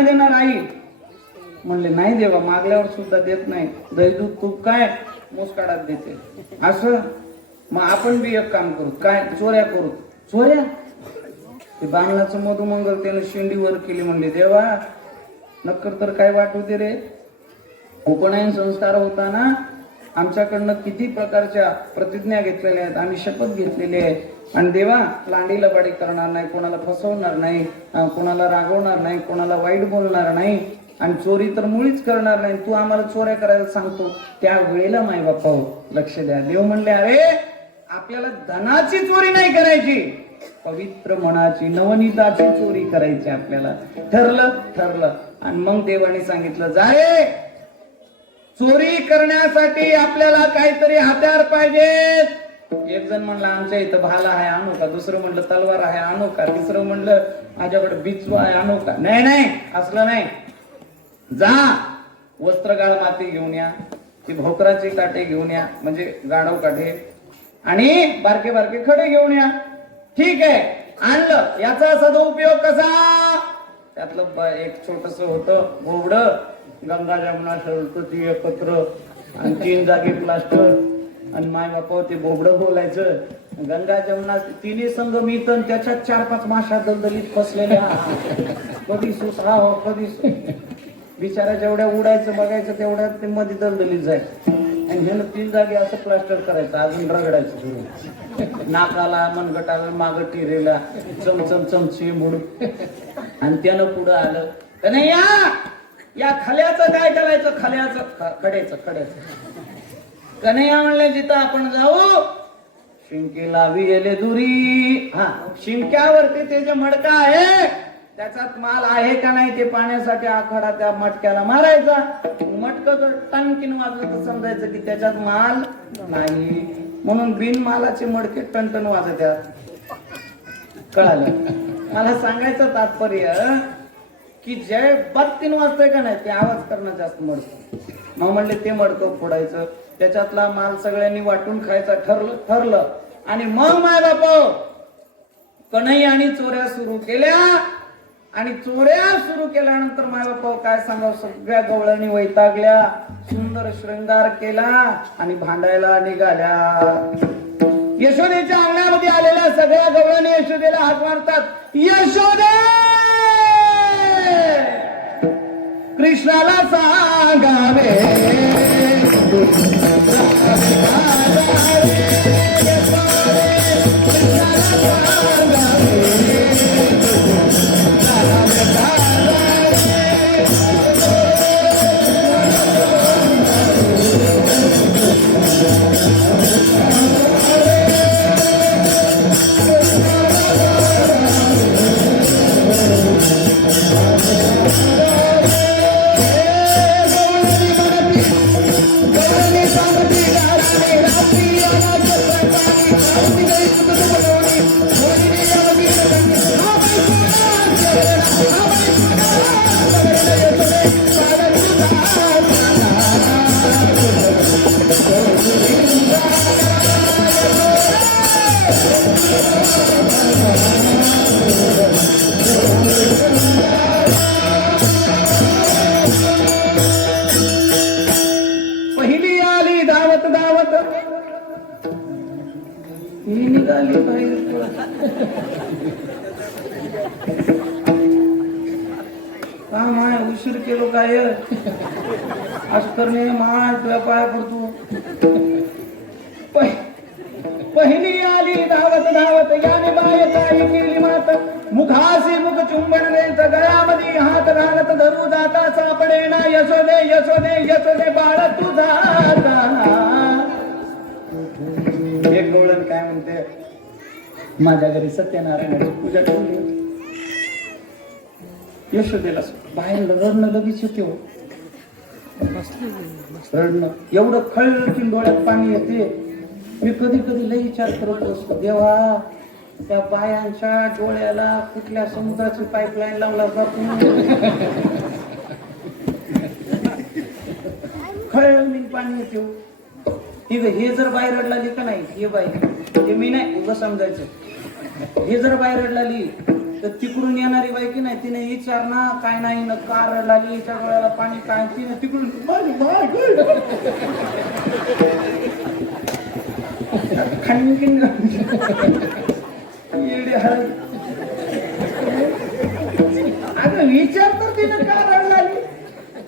नाही देणार आई? म्हणले नाही देवा, मागल्यावर सुद्धा देत नाही. दही दूध तूप काय मुस्काडात देते. असं मग आपण बी एक काम करू, काय चोऱ्या करू. चोऱ्या? ते बांगलाचं मधुमंगल त्यानं शेंडीवर केली. म्हणले देवा नक्कर तर काय वाटू दे रे. उपनयन संस्कार होताना आमच्याकडनं किती प्रकारच्या प्रतिज्ञा घेतलेल्या आहेत, आम्ही शपथ घेतलेली आहे. आणि देवा लांडी लबाडी करणार नाही, कोणाला फसवणार नाही, कोणाला रागवणार नाही, कोणाला वाईट बोलणार नाही, आणि चोरी तर मुळीच करणार नाही. तू आम्हाला चोऱ्या करायला सांगतो, त्या वेळेला माय बापा लक्ष द्या. देव म्हणले अरे आपल्याला धनाची चोरी नाही करायची, पवित्र मनाची नवनीताची चोरी करायची आपल्याला. ठरलं. आणि मग देवाने सांगितलं जा रे, चोरी करण्यासाठी आपल्याला काहीतरी हत्यार पाहिजेत. एक जण म्हणलं आमच्या इथं भाला आहे आणू का, दुसरं म्हणलं तलवार आहे आणू का, तिसरं म्हणलं माझ्याकडे बिचवा आहे आणू का. नाही असलं नाही. जा वस्त्रगाळ माती घेऊन या, ती भोकराची काटे घेऊन या, म्हणजे गाढव काठे, आणि बारके बारके खडे घेऊन या. ठीक आहे आणलं. याचा सदुपयोग कसा? त्यातलं एक छोटस होतं बोबड, गंगा जमुना सरस्वती एकत्र, आणि 3 जागी प्लास्टर, आणि माय बापा ते बोबड बोलायचं. गंगा जमुना तिन्ही संगमित, त्याच्यात 4-5 माशा दलदलीत फसलेल्या. कधी सुसरा हो कधी बिचारा जेवढ्या उडायचं बघायचं तेवढ्या ते मध्ये दलदलीत जायचं. आणि ह्यानं 3 जागी असं प्लास्टर करायचं, अजून रगडायचं सुरू. नाकाला, मनगटाला, माग टिरेला चमची मुड. आणि त्यानं पुढं आलं तर नाही या खल्याचं काय करायचं, खड्याचं कन्हैया म्हणले जिथं आपण जाऊ शिंके लावी गेले दुरी. शिंक्यावरती ते जे मडका आहे त्याच्यात माल आहे का नाही ते पाण्यासाठी आखाडा त्या मटक्याला मारायचा. मटकं जर टणकीन वाजलं तर समजायचं की त्याच्यात माल नाही. म्हणून बिन मालाचे मडके टणटण वाजतात. कळालं? मला सांगायचं तात्पर्य की जे बत्तीन वाजतंय का नाही ते आवाज करणं जास्त मडकं. मग म्हणले ते मडकं फोडायचं, त्याच्यातला माल सगळ्यांनी वाटून खायचा. ठरलं. आणि मग माय बाप कन्हैयाने चोऱ्या सुरू केल्या. आणि चोऱ्या सुरू केल्यानंतर माय बापा काय सांगावं, सगळ्या गवळणी वैतागल्या, सुंदर शृंगार केला आणि भांडायला निघाल्या. यशोदेच्या अंगणामध्ये आलेल्या सगळ्या गवळणी यशोदेला हाक मारतात, यशोदे कृष्णाला सांगावे उशीर केलो काय करणे माय तुझ्या पाया पडतो. पहिली आली धावत याने बाय ताई केली मात, मुखासी मुख चुंबन देत, गळ्यामध्ये हात घालत धरू जाता सापडे ना यशोदे बाळ तुझा. एक गोळण काय म्हणते, माझ्या घरी सत्यनारायण पूजा ठेवली. यशोदेला बाहेर रडणं लगेच येते. रडणं एवढं खळखळून डोळ्यात पाणी येते. मी कधी लई विचार करत असतो, देवा त्या बायांच्या डोळ्याला कुठल्या समुद्राची पाईपलाईन लावला जातो. खळखळून पाणी येते. हे जर बाहेर रडलाली का नाही, हे बाई हे मी नाही उभं समजायचं. हे जर बाहेर रडलाली तर तिकडून येणारी बाई की नाही तिने विचार ना काय नाही ना कार लागली हिच्या डोळ्याला पाणी काय तिने तिकडून खणकीन येडे हळद. अगं विचार तर तिनं का रडलाली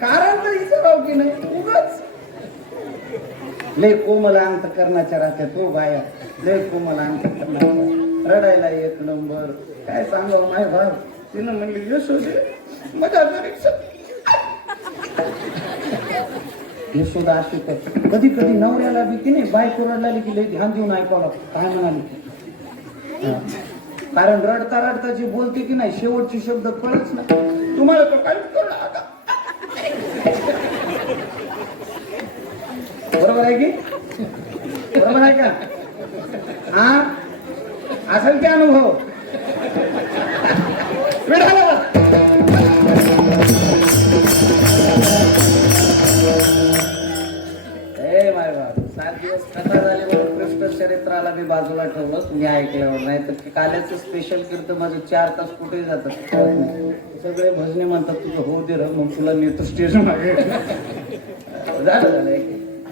कारण तर विचारावं की नाही उगाच. लय कोमल अंतकरणाच्या राहत्या तो बाया लय कोमल अंतकरणाच्या रडायला एक नंबर. काय सांगावं माय भाव तिनं म्हणली यशोदे मजा यशोदा अशी कर. कधी कधी नवऱ्याला बी की नाही बायको रडलाली की लय ध्यान देऊन ऐकावं लागतं काय म्हणाली. कारण रडता रडता जी बोलते की नाही शेवटचे शब्द कळच ना तुम्हाला तर काहीच कळलं आता. बरोबर आहे की बरोबर आहे का हा असेल की अनुभव माय बाप 7 दिवस कथा झाली म्हणून कृष्ण चरित्राला मी बाजूला ठेवलं तुम्ही ऐकल्यावर नाही तर काल्याचं स्पेशल कीर्तन माझं 4 तास कुठे जातात सगळे भजने म्हणतात तुझं हो दे मग तुला नेतो स्टेज मागे झालं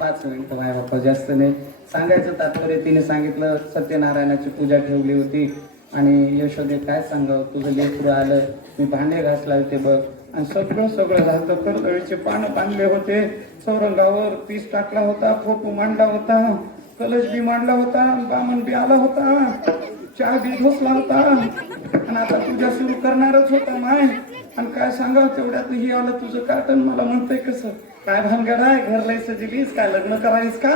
5 मिनिटं माय बाप्पा जास्त नाही. सांगायचं तात्पर्य तिने सांगितलं सत्यनारायणाची पूजा ठेवली होती आणि यशोदे काय सांगावं तुझं लेकरू आलं मी भांडे घासला होते बघ आणि सगळं झालं करदळीचे पानं बांधले होते चौरंगावर पीस टाकला होता फोटो मांडला होता कलश बी मांडला होता बामण बी आला होता चहा बी घोसला होता आणि आता पूजा सुरू करणारच होता माय आणि काय सांगावं तेवढ्यात ही आलं तुझं काटन मला म्हणतंय कसं काय भानगड आहे घर लय सजिलीस काय लग्न करायस का.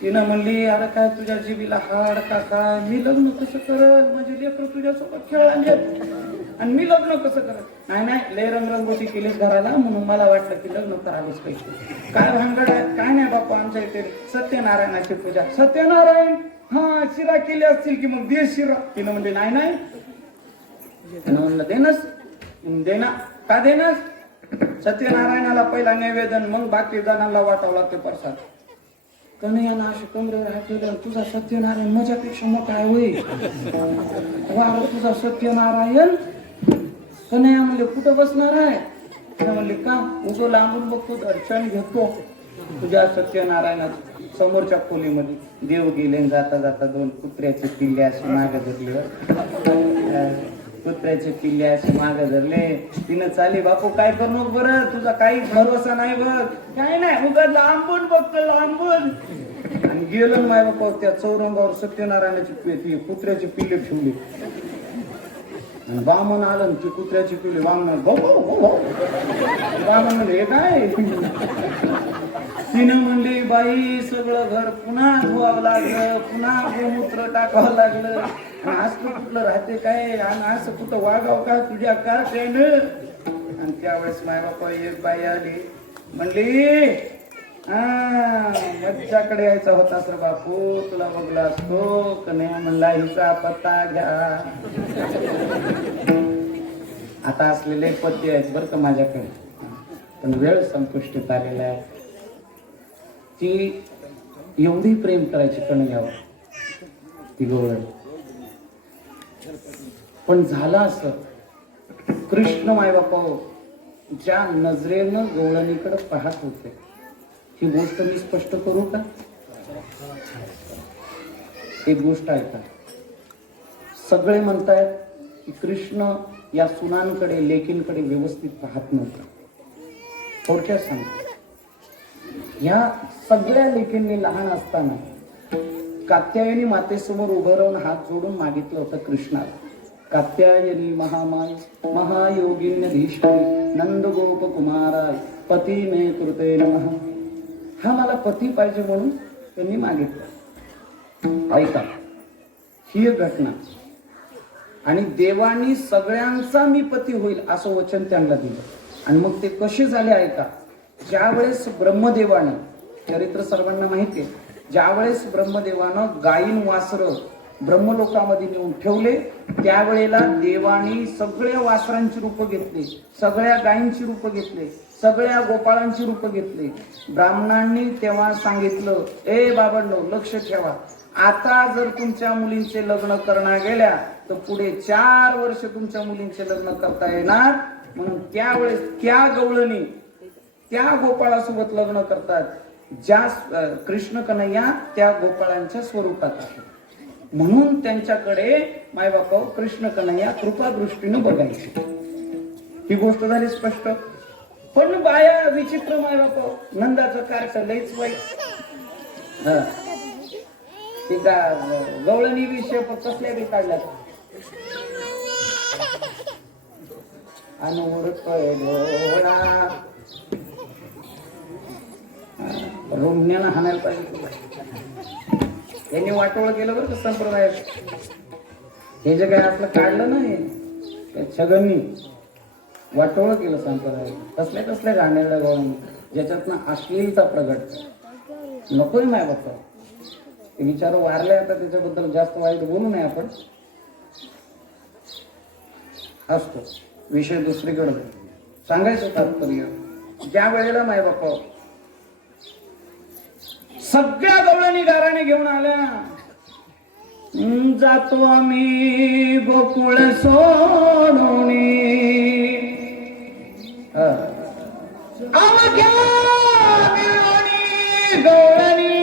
तिनं म्हणली अरे काय तुझ्या जीबीला हाड का काय मी लग्न कसं करल माझे लेकर तुझ्यासोबत खेळाले आणि मी लग्न कसं करल. नाही लय रंगरंगोटी केलीस घराला म्हणून मला वाटलं की लग्न करावंच पाहिजे. काय भानगड आहे काय नाही बाप्पा आमच्या इथे सत्यनारायणाची पूजा सत्यनारायण हा शिरा केली असतील की मग दे शिरा. तिनं म्हणले नाही म्हणलं देनस देना का देनस सत्यनारायणाला पहिला नैवेदन मग बाकी जणांना वाटावं लागते प्रसाद. कन्हैयानं अशी कमरेवर हात ठेवला तुझा सत्यनारायण माझ्यापेक्षा मोठा आहे होई वा तुझा सत्यनारायण. कन्हैया म्हणले कुठं बसणार आहे म्हणले का उगो लांबून बघतो दर्शन घेतो तुझ्या सत्यनारायणात समोरच्या खोलीमध्ये. देव गेले जाता जाता 2 कुत्र्याचे पिल्ले असे मागे धरले कुत्र्याचे पिल्ले असे मागे धरले. तिनं चाली बापू काय करू नको बरं तुझा काही भरोसा नाही बघ काय नाही उगा लांबून बघतो लांबून आणि गेलो माय बापा त्या चौरंगावर सत्यनारायणाची कुत्र्याची पिल्ले ठेवली आणि बामण आलं ती कुत्र्याची पिल्ले बामण बामण म्हणले हे काय. तिनं म्हणली बाई सगळं घर पुन्हा धुवावं लागलं पुन्हा गोमूत्र टाकावं लागलं असं कुठलं राहते काय आणि असं कुठं वागाव का तुझ्या कारखान्यानं. आणि त्यावेळेस माय बापा एक बाई आली म्हणली मज्जाकडे यायचा होता सर बापू तुला बघला असतो कन्हैया म्हणला हिचा पत्ता घ्या. आता असलेले पत्ते आहेत बरं का माझ्याकडे पण वेळ संपुष्टीत आलेला आहे. ती एवढी प्रेम करायची कन्हैयावर ती गवळण पण झालं असं कृष्ण मायबापा ज्या नजरेनं गवळणीकडे पाहत होते ही गोष्ट मी स्पष्ट करू का. एक गोष्ट ऐका सगळे म्हणतायत की कृष्ण या सुनांकडे लेकींकडे व्यवस्थित पाहत नव्हता. थोडक्यात सांगतो ह्या सगळ्या लेकींनी लहान असताना कात्यायनी मातेसमोर उभं राहून हात जोडून मागितलं होतं कृष्णाला कात्यायनी महामाय महायोगिन्य धीष्मी नंद गोप कुमाराय पती मे कृते नमः. हा मला पती पाहिजे म्हणून त्यांनी मागितलं. ऐका ही एक घटना आणि देवानी सगळ्यांचा मी पती होईल असं वचन त्यांना दिलं. आणि मग ते कसे झाले ऐका. ज्यावेळेस ब्रह्मदेवानं चरित्र सर्वांना माहिती आहे ज्यावेळेस ब्रह्मदेवानं गायीन वासरं ब्रह्मलोकामध्ये नेऊन ठेवले त्यावेळेला देवानी सगळ्या वासरांची रूप घेतली सगळ्या गायींची रूप घेतले सगळ्या गोपाळांची रूप घेतली. ब्राह्मणांनी तेव्हा सांगितलं, ए बाबांनो लक्ष ठेवा, आता जर तुमच्या मुलींचे लग्न करणार गेल्या तर पुढे 4 वर्ष तुमच्या मुलींचे लग्न करता येणार. म्हणून त्यावेळेस त्या गवळणी त्या गोपाळासोबत लग्न करतात. ज्या कृष्ण कन्हैया त्या गोपाळांच्या स्वरूपात आहे, म्हणून त्यांच्याकडे मायबाप कृष्ण कन्हैया कृपा दृष्टीने बघायची. ही गोष्ट झाली स्पष्ट. पण बाया विचित्र मायबाप, नंदाचं कार्ट लईच वाईट. ते गवळणी विषय कसल्या बी काढल्या रोमण्यानं हाणायला पाहिजे. यांनी वाटोळ केलं बरं का संप्रदाय. हे जे काय आपलं काढलं नाही छगननी वाटोळ केलं संप्रदाय. कसल्या गाण्याला गाऊन ज्याच्यातनं अश्लीलता प्रगट नकोय माय बाप्पा. ते विचार वारले, आता त्याच्याबद्दल जास्त वाईट बोलू नये आपण. असतो विषय दुसरीकडे सांगायचं तात्पर्य. ज्या वेळेला माय बाप्पा सगळ्या गवळणी गाराने घेऊन आल्या, जातो आम्ही गोकुळ सोडून, अवघ्या मिळवणी गवळणी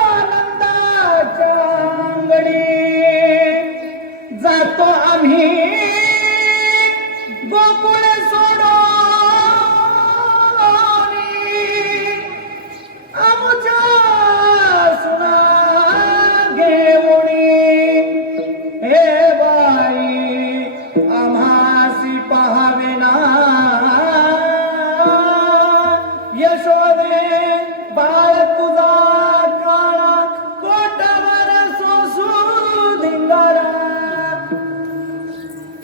आनंदाच्या अंगणी, जातो आम्ही गोकुळ सोडून, आमच्या सुना घेऊनी, हे बाई आम्हासी पहावे ना, यशोदे बाळ तुझा काळा कोटावर सोसू धिंगारा.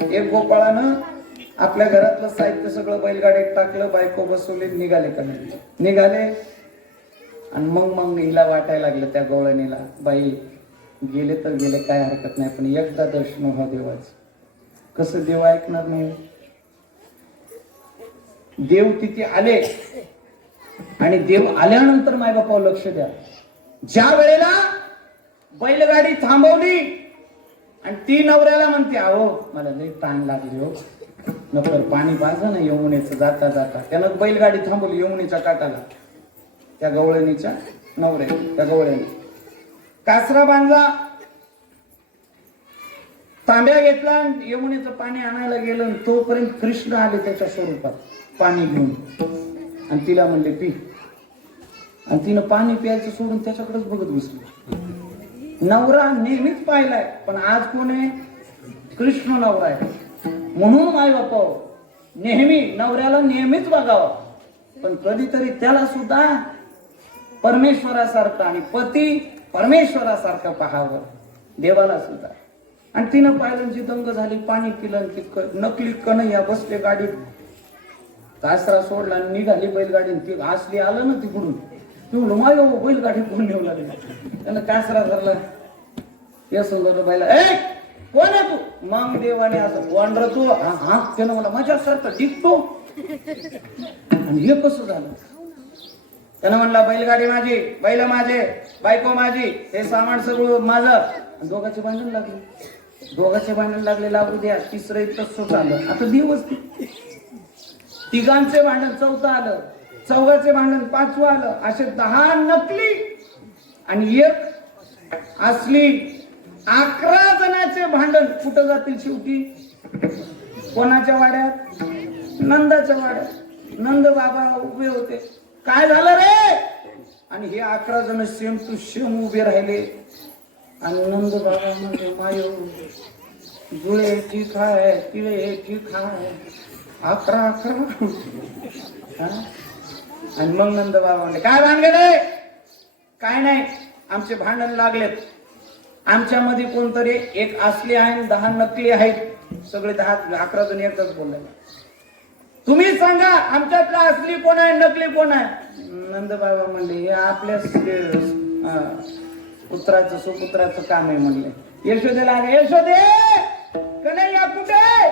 एक गोपाळानं आपल्या घरातलं साहित्य सगळं बैलगाडीत टाकलं, बायको बसवली, निघाले का नाही निघाले. आणि मग हिला वाटायला लागलं त्या गवळणीला, बाई गेले तर गेले काय हरकत नाही, पण एकदा दर्शन व्हा देवाच. कसं देव ऐकणार नाही. देव तिथे आले आणि देव आल्यानंतर मायबापावर लक्ष द्या. ज्या वेळेला बैलगाडी थांबवली आणि ती नवऱ्याला म्हणते, अहो मला लई ताण लागली हो, नकर पाणी पाजा ना यमुनेचं जाता जाता. त्यानं बैलगाडी थांबवली यमुनेच्या काठाला. त्या गवळणीच्या नवऱ्या त्या गवळ्याने कासरा बांधला, तांब्या घेतला, यमुनेचं पाणी आणायला गेलं. तोपर्यंत कृष्ण आले त्याच्या स्वरूपात पाणी घेऊन, आणि तिला म्हणले पी. आणि तिनं पाणी प्यायचं सोडून त्याच्याकडेच बघत बसली. नवरा नेहमीच पाहिलाय, पण आज कोण आहे? कृष्ण नवरा आहे. म्हणून माय बापा नेहमी नवऱ्याला नेहमीच बघावं, पण कधीतरी त्याला सुद्धा परमेश्वरासारखं आणि पती परमेश्वरासारखं पाहावं, देवाला सुद्धा. आणि तिनं पाहिलं, जी दंग झाली, पाणी पिलं. ती नकली कन्हैया बसले गाडीत, कासरा सोडला आणि निघाली बैलगाडी. ती असली आलं ना तिकडून, ती म्हणलं माय बैलगाडी कोण नेऊ लागली. त्यानं कासरा धरला, सुंदर बाईला, ए कोण आहे तू? मग देवाने असं वांडर तू हा. त्यानं मला माझ्यासारखं दिसतो. आणि हे कसं झालं? त्यानं म्हणला, बैलगाडी माझी, बैल माझे, बायको माझी, हे सामान सगळं माझं. दोघांचे भांडण लागले, लागू द्या. तिसरं तसं झालं. आता दिवस तिघांचे भांडण, चौथं आलं, चौघाचे भांडण, पाचवं आलं. असे 10 नकली आणि एक असली. 11 जणांचे भांडण कुठं जातील शेवटी? कोणाच्या वाड्यात? नंदाच्या वाड्यात. नंद बाबा उभे होते. काय झालं रे? आणि हे 11 जण सेम टू सेम उभे राहिले. आणि नंद बाबा म्हणजे माय जुळे ठीक आहे, तिळे ठीक आहे, 11. आणि मग नंद बाबा म्हणले, काय भानगड आहे? काय नाही, आमचे भांडण लागलेत. आमच्यामध्ये कोणतरी एक असली आहे, 10 नकली आहेत. सगळे 11 जण एकच बोलले. तुम्ही सांगा आमच्यातला असली कोण आहे, नकली कोण आहे? नंद बाबा म्हणले, हे आपल्या पुत्राचं सुपुत्राचं काम आहे म्हणले. यशोदेला, यशोदे कन्हैया कुठे?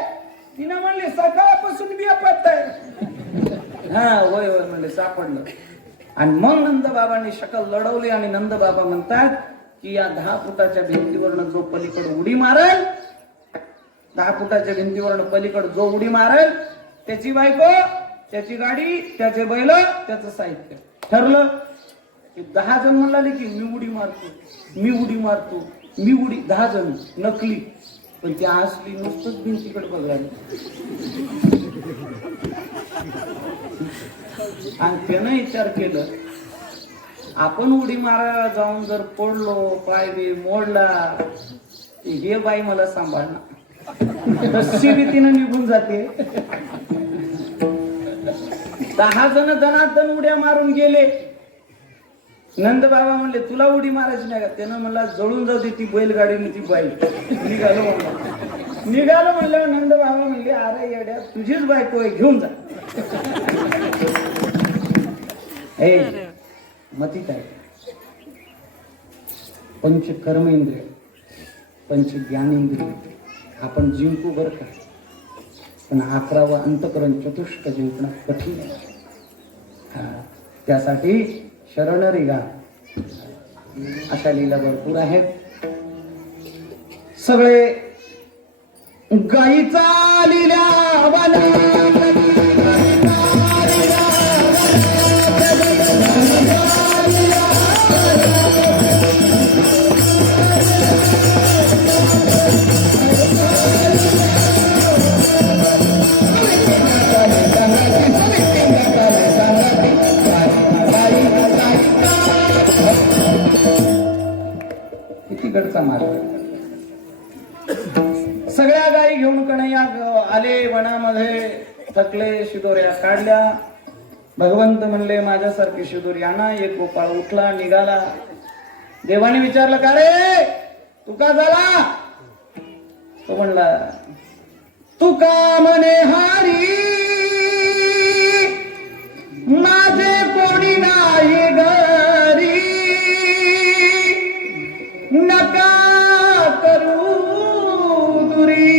तिनं म्हणली, सकाळ पासून बिया पडताय. हा होय होय म्हणले सापडलं. आणि मग नंद बाबांनी शकल लढवली आणि नंद बाबा म्हणतात की या 10 फुटाच्या भिंतीवरनं जो पलीकडे उडी मारेल, 10 फुटाच्या भिंतीवरनं पलीकडे जो उडी मारेल त्याची बायको, त्याची गाडी, त्याचे बैल, त्याचं साहित्य. ठरलं की 10 जण म्हणाले की मी उडी मारतो, मी उडी मारतो, मी उडी. 10 जण नकली, पण ती असली नुसतंच भिंतीकडे बघायला. आणि त्यानं विचार केलं आपण उडी मारायला जाऊन जर पडलो, पाय बी मोडला, हे बाई मला सांभाळणार, कशी भीतीनं निघून जाते. 10 जण दणादण उड्या मारून गेले. नंद बाबा म्हणले तुला उडी मारायची नाही का? त्यानं म्हणला जळून जाऊ दे ती बैलगाडी ती बाई. निघालो म्हणलं. नंद बाबा म्हणले अरे येड्या तुझीच बायको आहे, घेऊन जा. मतीत आहे पंच कर्मेंद्रिय, पंच ज्ञानेंद्रिय आपण जिंकू बर का, पण 11वं अंतकरण चतुष्क जिंकणं कठीण आहे. त्यासाठी शरण रिगा अशा लीला भरपूर आहेत. सगळे गाईचा लिल्या वाला कितीकडचा मार्ग. सगळ्या गायी घेऊन कन्हैया आले वनामध्ये. थकले, शिदोऱ्या काढल्या. भगवंत म्हणले माझ्यासारखी शिदोरी आणा. एक गोपाळ उठला, निघाला. देवाने विचारलं का रे तू का झाला? तो म्हणला तू का म्हणे हारी, माझे कोणी नाही घरी, नका करू दुरी,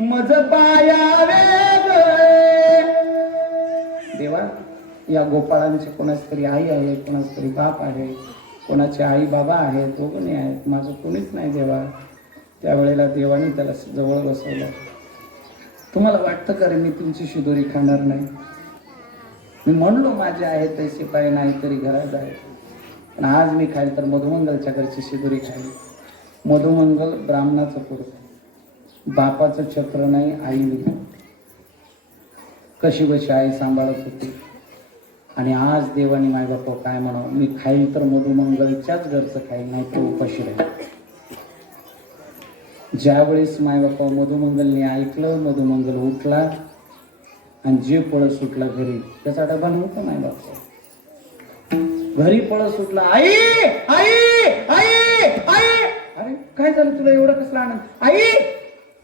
मज पायावे गए. देवा या गोपाळांचे कोणाच तरी आई आहे, कोणाच तरी बाप आहे, कोणाचे आई बाबा आहेत, दोघे आहेत, माझं कोणीच नाही देवा. त्यावेळेला देवाने त्याला जवळ बसवलं. तुम्हाला वाटतं का रे मी तुमची शिदोरी खाणार नाही? मी म्हणलो माझे आहे तैसे पाय नाही तरी घरात आहे, पण आज मी खाईल तर मधुमंगलच्या घरची शिदोरी खाईल. मधुमंगल ब्राह्मणाचं पुरुष, बापाचं छत्र नाही, आई नाही. कशी बशी आई सांभाळत होती. आणि आज देवानी माय बापा काय म्हणावं, मी खाईल तर मधुमंगलच्याच घरचं खाईल, नाही तर उपाशी राहील. ज्यावेळेस माय बापा मधुमंगलने ऐकलं, मधुमंगल उठला आणि जे पळत सुटला घरी, त्याचा डबा नव्हता माय बापा. घरी पळत सुटला, आई आई आई आई. अरे काय झालं तुला एवढं कसला आनंद? आई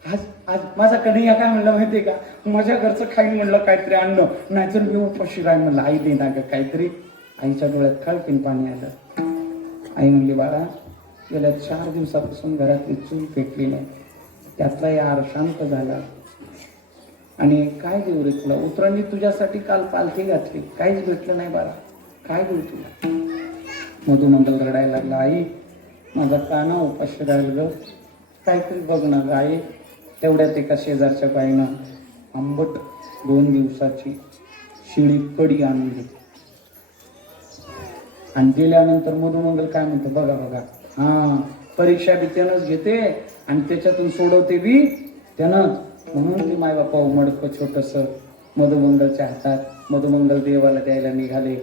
आज आज माझा कन्हैया काय म्हणलं माहितीये का, माझ्या घरचं खाईन म्हणलं काहीतरी अन्न, नाहीतर मी उपाशी राहीन म्हणलं. आई दे ना ग काहीतरी. आईच्या डोळ्यात खळकीन पाणी आलं. आई म्हणली बाळा गेल्या 4 दिवसापासून घरातली चूल पेटली नाही, त्यातला यार शांत झाला. आणि काय देऊ रे तुला, उतरांनी तुझ्यासाठी काल पालखी घातली, काहीच भेटलं नाही बाळा, काय देऊ तुला? मधुमंगल रडायला लागला. आई माझा काना उपाशी राहिल ग, काहीतरी बघ ना ग आई. तेवढ्यात एका शेजारच्या बाईनं आंबट 2 दिवसाची शिळी कडी आणून दिली. आणि दिल्यानंतर मधुमंगल काय म्हणतो बघा बघा, हा परीक्षा बी त्यानंच घेते आणि त्याच्यातून सोडवते बी त्यानं. म्हणून ती माय बापा उमडकं छोटस मधुमंगलच्या हातात. मधुमंगल देवाला द्यायला निघाले.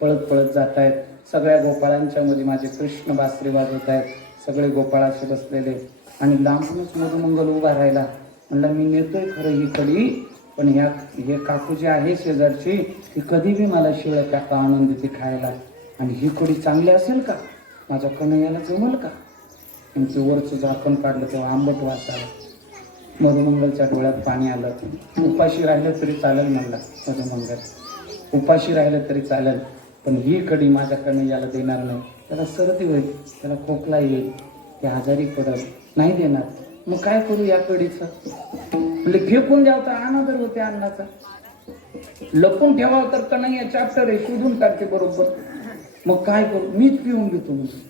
पळत पळत जात आहेत. सगळ्या गोपाळांच्या मध्ये माझे कृष्ण बासरी वाजवत आहेत. सगळे गोपाळाचे बसलेले. आणि लांबूनच मधुमंगल उभा राहिला. म्हणलं मी नेतोय खरं ही कडी, पण हे काकू जी आहे शेजारची ती कधी बी मला शिळ काका आणून देते खायला. आणि ही कडी चांगली असेल का, माझ्या कन्हैयाला जमल का? आणि ते वरचं झाकण काढलं तेव्हा आंबट वास आला. मधुमंगलच्या डोळ्यात पाणी आलं. उपाशी राहिलं तरी चालेल म्हणला मधुमंगल, उपाशी राहिलं तरी चालेल, पण ही कडी माझ्या कन्हैयाला देणार नाही. त्याला सर्दी होईल, त्याला खोकला येईल, ते आजारी पडल, नाही देणार. मग काय करू या कडीचं? म्हणजे फेकून द्यावता अनादर होते अन्नाचा. लपून ठेवावं तर कन्हैया चॅप्टर आहे, शोधून काढते बरोबर. मग काय करू, मीच पिऊन घेतो म्हणून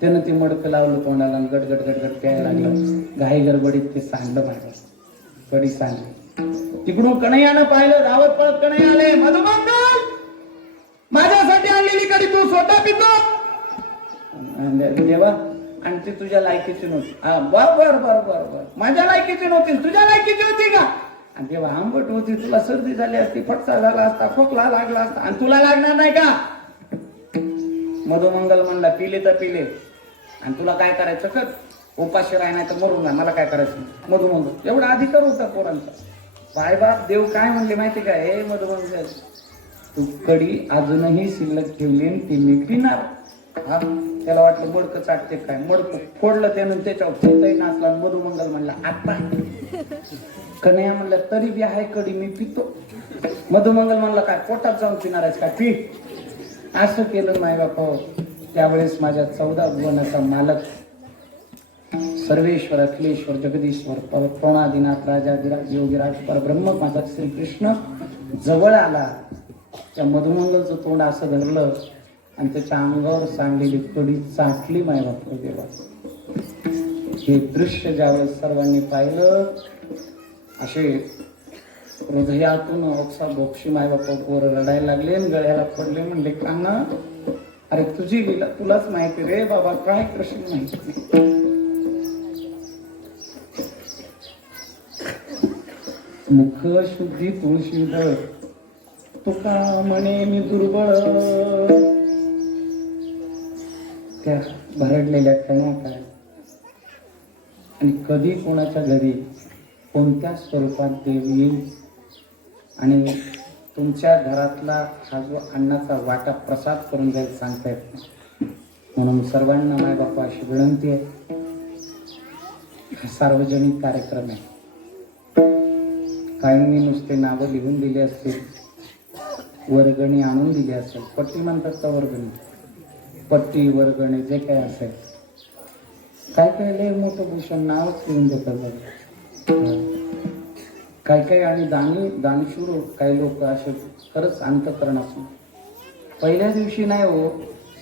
त्यानं ते मडकं लावलं तोंडाला, गडगड गडगड प्यायला लागलं. घाई गडबडीत ते सांडलं बाहेर, कडी सांडली. तिकडून कन्हैयानं पाहिलं, धावत पळत कन्हैया आले. मधुमंगल, माझ्यासाठी आणलेली कडी तू स्वतः पितो? देवा, आणि ती तुझ्या लायकीची नव्हती. बर बर बर बर बर, माझ्या लायकीची नव्हती, तुझ्या लायकीची होती का? आणि देवा, आंबट होती, तुला सर्दी झाली असती, फटका झाला असता, खोकला लागला असता, आणि तुला लागणार नाही का? मधुमंगल म्हणला, पिले तर पिले, आणि तुला काय करायचं कर, उपाशी राह, नाही तर मरून जा, मला काय करायचं. मधुमंगल एवढा अधिकार होता पोरांचा. बाय बाप देव काय म्हणले माहिती का, हे मधुमंगल, तू कडी अजूनही शिल्लक ठेवली, ती मी पिणार. हा, त्याला वाटलं मडकं चाटते काय, मडकं फोडलं त्यानं, त्याच्यावर फेकही नाचला. मधुमंगल म्हणला, आता. कन्हैया म्हणला, तरी बी आहे कडी, मी पितो. मधुमंगल म्हणला, काय पोटात जाऊन पिणार आहेस काय, पी. असं केलं माय बापा. त्यावेळेस माझ्या 14 भुवनाचा मालक, सर्वेश्वर, अखिलेश्वर, जगदीश्वर, प्रणादिनाथ, राजाधिराज, योगीराज, परब्रह्म माझा श्रीकृष्ण जवळ आला. त्या मधुमंगलचं तोंड असं धरलं आणि त्याच्या अंगावर सांडलेली कडी चाटली माय बापा देवा. हे दृश्य ज्यावेळेस सर्वांनी पाहिलं, असे हृदयातून ओक्सा बोक्षी माय बापा पोर रडायला लागले आणि गळ्याला पडले. म्हणले, कान्हा, अरे तुझी लीला तुलाच माहिती रे बाबा, काय कृष्ण माहिती. मुख शुद्धी तुळशीधर, तुका म्हणे मी दुर्बळ. त्या भरडलेल्या कण्या काय, आणि कधी कोणाच्या घरी कोणत्या स्वरूपात देव येईल आणि तुमच्या घरातला हा जो अन्नाचा वाटा प्रसाद करून जाईल सांगता येत नाही. म्हणून सर्वांना माय बापा अशी विनंती आहे, हा सार्वजनिक कार्यक्रम आहे. काहींनी नुसते नावं लिहून दिले असतील, वर्गणी आणून दिली असेल, पट्टी म्हणतात का वर्गणी, पट्टी वर्गणी जे काय असेल, काय काय लय मोठं भूषण नावच लिहून देतात. काय काय आणि दानशूर काही लोक असे खरंच अंतःकरण असून पहिल्या दिवशी नाही हो,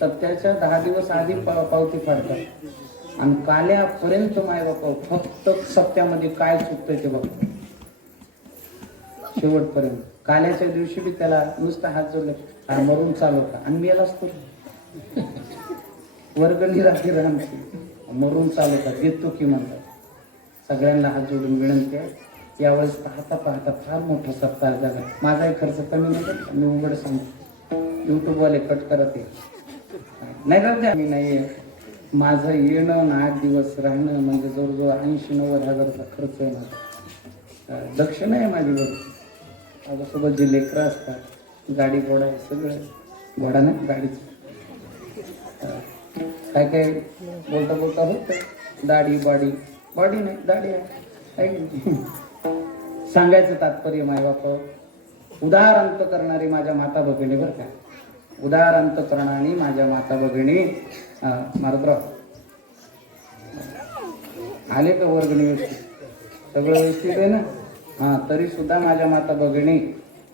सत्याच्या 10 दिवस आधी पावती फाडतात आणि काल्यापर्यंत माय बापा फक्त सत्यामध्ये काय चुकतंय ते बघ शेवटपर्यंत. काल्याच्या दिवशी बी त्याला नुसतं हात जोडले, हा मरून चालू का, आणि मी यालाच करू वर्गणी राखी राहणार, मरून चालू का, देतो की म्हणतात. सगळ्यांना हात जोडून विनंती आहे, यावेळेस पाहता पाहता फार मोठा सत्कार झाला. माझाही खर्च कमी नाही, मी उघड सांगतो, युट्यूबवाले कट करत नाही राहते. आम्ही नाही, माझं येणं 8 दिवस राहणं म्हणजे जवळजवळ 80-90 हजाराचा खर्च आहे माझा. दक्षिणा आहे माझीवर. माझ्यासोबत जे लेकरं असतात, गाडी घोडा आहे, सगळं घोडा नाही गाडीच. काय काय बोलता बोलता होत, दाढी बाडी, बॉडी नाही दाढी आहे. सांगायचं तात्पर्य माय बाप, उदार अंत करणारी माझ्या माता भगिनी बरं का, उदार अंत करणारी माझ्या माता भगिनी. मारुतराव आले का वर्गणी व्यवस्थित, सगळं व्यवस्थित आहे ना? हा, तरी सुद्धा माझ्या माता भगिनी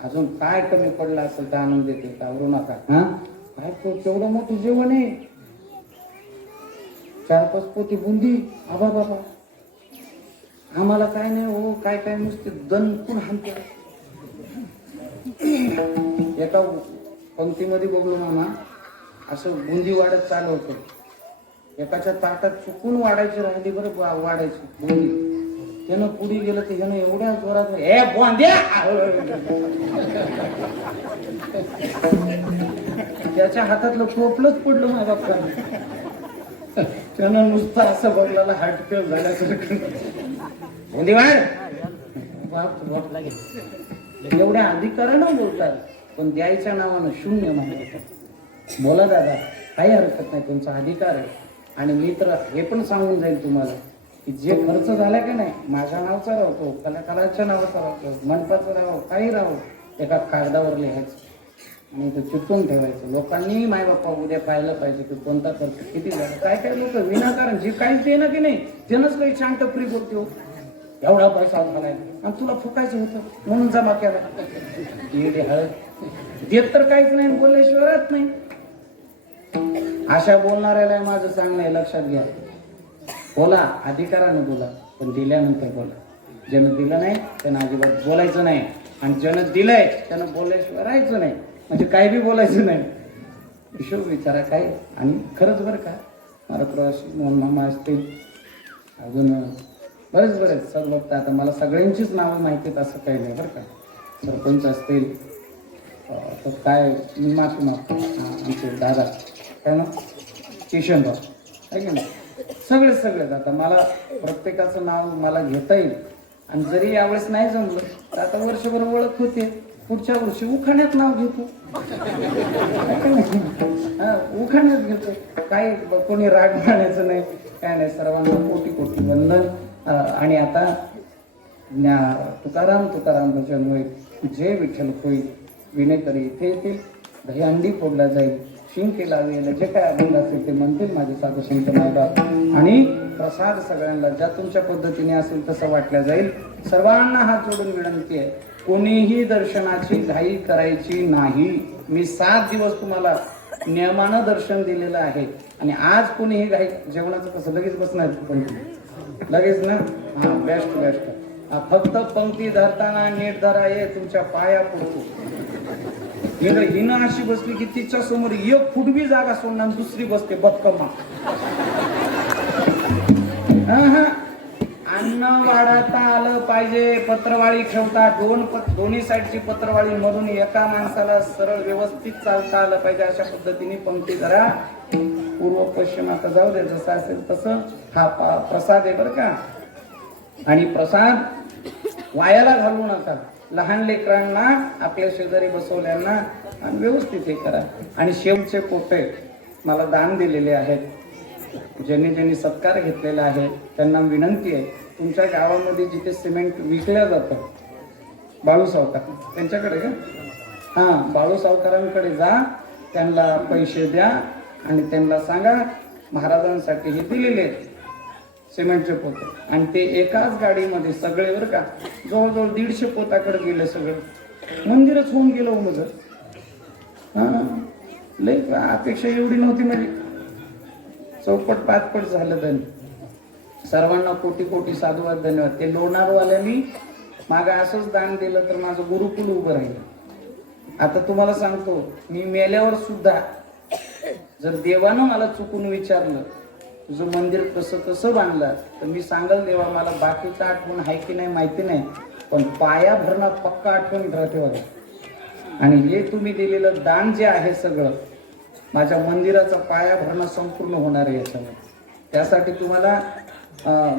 अजून काय कमी पडलं असेल तर आणून देते, आवरू नका. हा, काय केवढं मोठं जेवण आहे, 4-5 पोती बुंदी. आबा बाबा, आम्हाला काय नाही हो, काय काय नुसते दणकून हाणते. एका पंक्तीमध्ये बघलो मामा, असं बुंदी वाढत चालू होतं. एकाच्या ताटात चुकून वाढायची राहिली बरं, वाढायची बुंदी. त्यानं पुढे गेलं तर ह्यानं एवढ्या जोरात, ए बुंद्या, त्याच्या हातातलं टोपलंच पडलं माझ्या बाप्पाने. त्यानं नुसतं असं बघला, हाटकेळ झाल्यासारखं. बुंदी वाढ, एवढ्या अधिकारानं बोलतात, पण द्यायच्या नावानं शून्य म्हणतात. बोला दादा, काही हरकत नाही, तुमचा अधिकार आहे. आणि मी तर हे पण सांगून जाईल तुम्हाला की जे खर्च झाला का नाही, माझ्या नावचा राहतो, कलाकाराच्या नावाचा राहतो, मंडपाचं राहो, काही राहो, एका कागदावर लिहायचं आणि ते चिटकून ठेवायचं. लोकांनी माय बाप्पा उद्या पाहिलं पाहिजे की कोणता खर्च किती झाला. काय काय लोक विनाकारण जे काहीच देणं की नाही, त्यानंच काही छान टपरी बोलते हो. एवढा पैसा झालाय आणि तुला फुकायचं होतं म्हणून जमा केला. येडे हळद देत तर काहीच नाही, बोलल्याशिवाय राहत नाही. अशा बोलणाऱ्याला माझं सांगणं आहे, लक्षात घ्या. बोला, अधिकारानं बोला, पण दिल्यानंतर बोला. ज्यानं दिलं नाही त्यानं अजिबात बोलायचं नाही, आणि ज्यानं दिलंय त्यानं बोलल्याशिवाय राहायचं नाही. म्हणजे काही बी बोलायचं नाही, हिशोब विचारा काय. आणि खरंच बरं का, मला प्रवासी मोहन मामा असतील, अजून बरेच सर लोक. आता मला सगळ्यांचीच नावं माहिती आहेत असं काही नाही बरं का. सरपंच असतील तर काय मी माफी मागतो, आमचे दादा काय ना किशनराव आहे की नाही, सगळेच. आता मला प्रत्येकाचं नाव मला घेता येईल. आणि जरी यावेळेस नाही जमलं तर आता वर्षभर ओळख होते, पुढच्या वर्षी उखाण्यात नाव घेतो. उखाण्यात घेतो, काही कोणी राग मानायचं नाही, काय नाही. सर्वांना कोटी कोटी वंदन. आणि आता तुकाराम भजन होईल, जे विठ्ठल होईल. विनेकरी इथे येतील, दही अंडी फोडला जाईल, शिंके लावेल, जे काय अभंग असेल ते म्हणतील माझे साधू संत महाराज. आणि प्रसाद सगळ्यांना ज्या तुमच्या पद्धतीने असेल तसं वाटल्या जाईल. सर्वांना हात जोडून विनंती आहे, कोणीही दर्शनाची घाई करायची नाही. मी 7 दिवस तुम्हाला नियमानं दर्शन दिलेलं आहे. आणि आज कोणीही घाई, जेवणाचं कसं लगेच बसणार पण लगेच ना, हा बेस्ट. फक्त पंक्ती धरताना नीट धरा, ये तुमच्या पाया पडतो. हिनं अशी बसली की तिच्या समोर एक फुटबी जागा सोडणार, दुसरी बसते बदकमा. अन्न वाढवता आलं पाहिजे. पत्रवाळी ठेवता, दोन्ही साईडची पत्रवाळी मधून एका माणसाला सरळ व्यवस्थित चालता आलं पाहिजे. अशा पद्धतीने पंक्ती करा. पूर्व पश्चिम आता जाऊ दे, जसं असेल तसं. हा प्रसाद आहे बरं का. आणि प्रसाद वायाला घालू नका. लहान लेकरांना आपल्या शेजारी बसवल्यांना आणि व्यवस्थित हे करा. आणि शेवचे पोटे मला दान दिलेले आहेत, ज्यांनी सत्कार घेतलेला आहे त्यांना विनंती आहे, तुमच्या गावामध्ये जिथे सिमेंट विकल्या जातं, बाळू सावकार त्यांच्याकडे का, बाळू सावकारांकडे जा, त्यांना पैसे द्या आणि त्यांना सांगा महाराजांसाठी हे दिलेले आहेत सिमेंटचे पोते. आणि ते एकाच गाडीमध्ये सगळे बरं का, जवळजवळ 150 पोताकडे गेले. सगळं मंदिरच होऊन गेलं माझं. लई अपेक्षा एवढी नव्हती माझी, चौपट पाचपट झालं. धन्य सर्वांना कोटी कोटी साधुवाद, धन्यवाद. ते लोणारवाल्यांनी मागं असंच दान दिलं तर माझं गुरुकुल उभं राहिलं. आता तुम्हाला सांगतो, मी मेल्यावर सुद्धा जर देवानं मला चुकून विचारलं तुझं मंदिर कसं बांधलं, तर मी सांगल देवा मला बाकीचं आठवण आहे की नाही माहिती नाही, पण पाया भरणं पक्का आठवण राहते बघा. आणि हे तुम्ही दिलेलं दान जे आहे सगळं, माझ्या मंदिराचा पाया भरणं संपूर्ण होणार आहे याच्यामध्ये. त्यासाठी तुम्हाला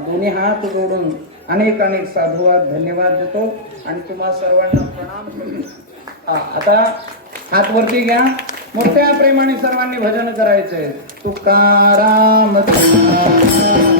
दोन्ही हात जोडून अनेक साधुवाद, धन्यवाद देतो. आणि तुम्हाला सर्वांना प्रणाम करतो. आता हात वरती घ्या, मोठ्या प्रेमाने सर्वांनी भजन करायचंय. तुकाराम तुकाराम